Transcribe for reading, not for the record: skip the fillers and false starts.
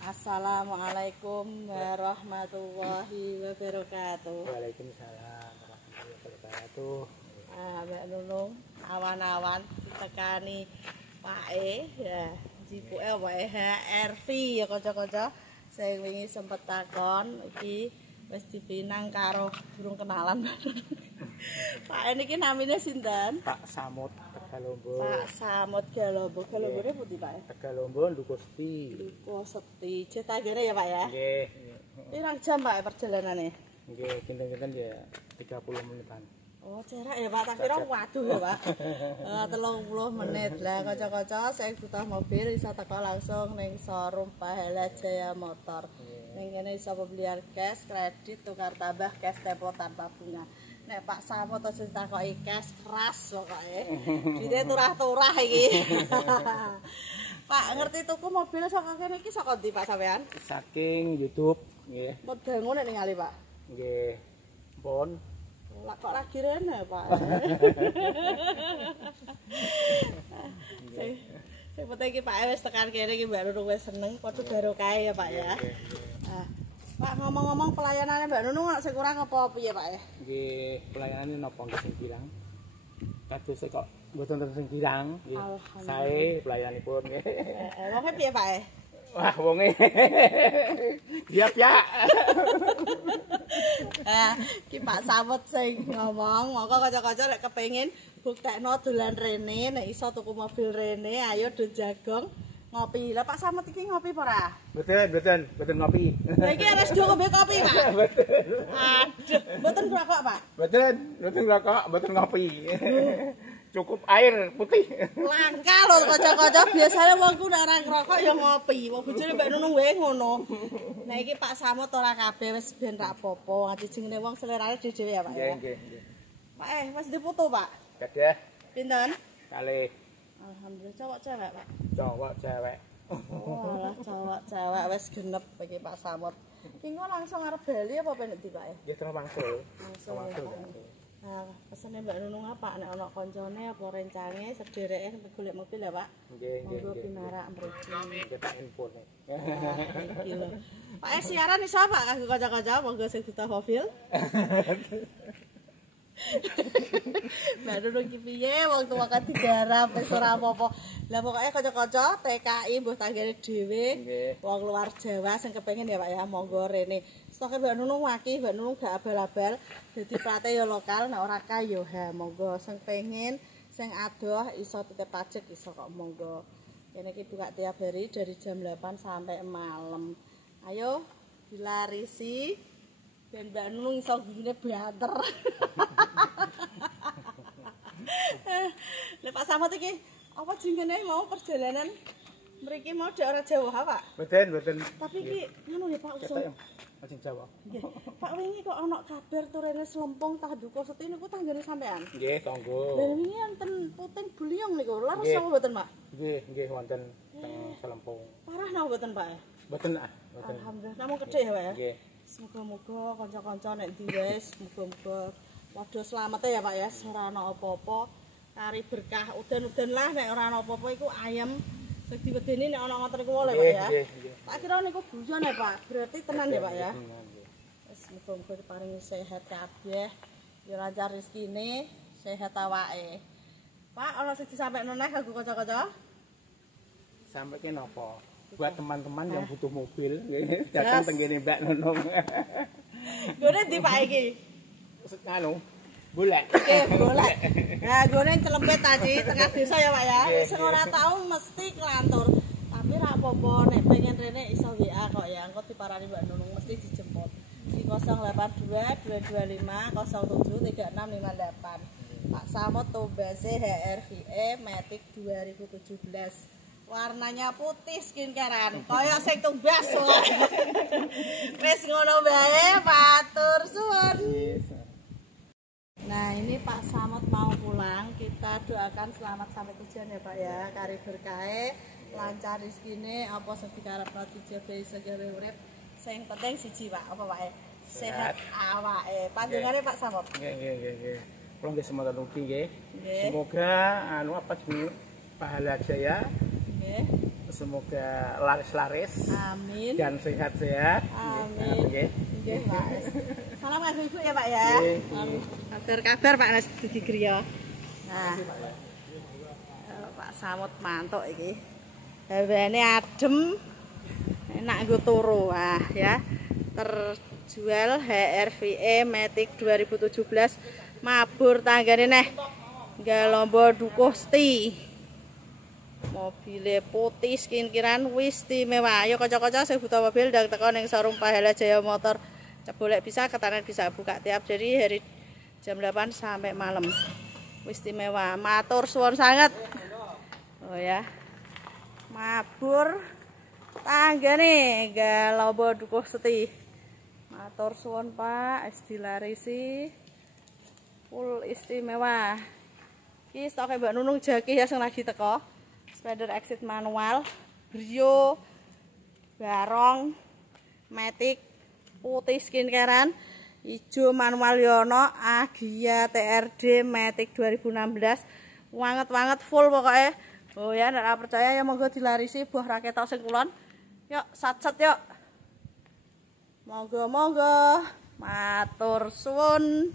Assalamualaikum warahmatullahi wabarakatuh. Waalaikumsalam warahmatullahi wabarakatuh. Mbak Nunung, awan-awan tekani Pak ya, jipuke wae HRV ya kanca-kanca. Sing wingi sempet takon iki wis dipinang karo durung kenalan. Pak niki namine sinten? Pak Samut Tegalombo. Pak Samut Galombo. Galombone pundi Pak? Tegalombo Dukusti. Dukusti. Cetagere ya Pak ya? Nggih. Pirang jam Pak perjalanane? Nggih, kinten-kinten ya 30 menitan. Oh, cerak ya Pak, tak kira waduh ya Pak. 30 menit lah kanca-kanca sing butuh mobil bisa teko langsung ning showroom Pahala Jaya Motor. Ning kene iso pembelian cash, kredit, tukar tambah cash tempo tanpa bunga. Nek Pak Samut aja ditakoki cash keras pokoke. Dite turah-turah iki. Pak, ngerti tuku mobil saka kene iki saka ndi Pak sampean? Saking YouTube nggih. Mau dangu nek ningali Pak. Nggih. Pun Lah kok lagi rene Pak. Sing penting iki Pak wis tekan kene iki Mbak Nunung wis seneng padha barokah ya Pak ya. Nah, Pak ngomong-ngomong pelayanane Mbak Nunung sing kurang apa piye Pak ya? nggih, pelayanane napa nggih sing kirang. Kados kok mboten wonten sing kirang nggih. Sae pelayanipun nggih. Wonge piye Pak? Wah, wonge. Siap ya. Ki Pak Samut sing ngomong, monggo kanca-kanca nek kepengin buktekno dolan rene, nek iso tuku mobil rene, ayo do jagong ngopi. Lah Pak Samut iki ngopi apa ora? Mboten ngopi. Lah iki harus do ngombe kopi, Pak. Aduh, mboten ngrokok, Pak. Mboten rokok, mboten ngopi. Cukup air putih. Langka lho kanca-kanca, biasane wong ku nek ora ngrokok ya ngopi. Wong bojone Mbak Nunung wae ngono. Nah iki Pak Samut ora kabeh wis ben ra apa-apa, ngajengene wong selerane dhewe ya, Pak ya. Nggih. Pak wis difoto, Pak. Gadah Pinten? kalih Alhamdulillah cowok cewek, Pak. cowok cewek. Oh, alah cowok cewek wis genep iki Pak Samut. Ki langsung arep bali apa penek ndi, Pak? Nggih terus wangsul. Langsung. Wangsul. Nah, pesene Mbak Nunung apa nek ana kancane apa rencange sedereke sampe golek mobil ya, Pak? Nggih. Monggo pinarak mriki. Kita info. Iki lho. Pak siaran iso Pak kanggo kanca-kanca monggo sing butuh mobil. Mbak Nunung ki piye wong tuwa kan digarap wis ora apa-apa. Lah pokoke kanca-kanca TKI mbuh tanggane dhewe. Wong luar Jawa sing kepengin ya Pak ya monggo rene. Stoke Mbak Nunung akeh, Mbak Nunung gak abal-abal. Dadi plate ya lokal nek ora kae yo ha monggo sing pengin sing adoh iso titip pajak iso kok monggo. Kene iki buka tiap hari dari jam 8 sampai malam. Ayo dilarisi ben Mbak Nunung iso gine banter. Lha Pak Samut iki apa jenenge mau perjalanan mriki mau daerah Jawa Pak? Mboten. Tapi iki ngono ya Pak usul. Masih Jawa. Nggih. Pak wingi kok ana kabar turene Slempong Tahduka Seti niku tanggane sampean. Nggih, tonggo. Lah wingi enten puting beliung niku. Laras apa mboten, Pak? Nggih wonten teng Selempung. Parah napa mboten, Pak? Mboten. Alhamdulillah. Namung kedhik ya, Pak ya? Nggih. Semoga-moga kanca-kanca nek ndi wis muga-muga padha slamet ya, Pak ya. Ora ana apa-apa. Kari berkah udan-udan lah nek ora ana apa-apa iku ayem. Sing diwedeni nek ana ngoten iku wae, Pak ya. Tak kira niku guyon ya, Pak. Berarti tenan ya, Pak ya. Wis muga-muga diparingi sehat kabeh. Ya lancar rezekine, sehat awake. Pak, ana sing disampaikan neh kanggo kanca-kanca? Sampaikan apa? Buat teman-teman yang butuh mobil, datang tenggene Mbak Nunung. Gone ndi Pak iki? Anu, boleh. Oke, boleh. Nah, gone celempet tadi tengah desa ya, Pak ya. Sing ora tau mesti kelantur. Tapi ra apa-apa nek pengen rene iso WA kok ya. Engko diparani Mbak Nunung mesti dijemput. Di 082 225 07 3658. Pak Samut Tobase HRVE Matic 2017. Warnanya putih skincarean, kaya sing tumbas. Wis ngono bae, matur suwun. Nah, ini Pak Samut mau pulang. Kita doakan selamat sampai tujuan ya, Pak ya. Kari berkahe, lancar rezekine, apa sing dikarepno dijabahi segawe urip. Sing penting siji, Pak. Apa, Pak? Sehat awake. Panjenengane Pak Samut. Nggih. Kula nggih semoga nggih. Semoga anu apa jenenge Pahala Jaya. Nggih. semoga laris-laris. Amin. Dan sehat-sehat. Amin. Nggih, Pak. Salam kanggo Ibu ya, Pak ya. Kabar Pak Nes Dudi Griya. Nah. Pak Samut mantuk iki. Hawane adem. Enak nggo turu. Ah ya. Terjual HRVE Matic 2017 mabur tanggane neh. Galombo Dukosti. Mobile putih skinkiran wis istimewa. Ayo kanca-kanca sing butuh mobil ndang teko ning showroom Pahala Jaya Motor. Cebolek bisa, ketanan bisa buka tiap hari jam 8 sampai malam. Wis istimewa. Matur suwun sanget. Oh ya. Mabur tanggane Galombo Dukosti. Matur suwun Pak, dilarisi. Full istimewa. Iki stoke Mbak Nunung Jaki ya sing lagi teko. Spider exit manual, Brio, Barong, Matic, putih skincarean, hijau manual Yono, Agia TRD Matic 2016, wanget-wanget full pokoknya. Oh ya, nek percaya ya monggo dilarisi buah raketok sing kulon. Yuk, sat-sat yuk. Monggo-monggo, matur suwun.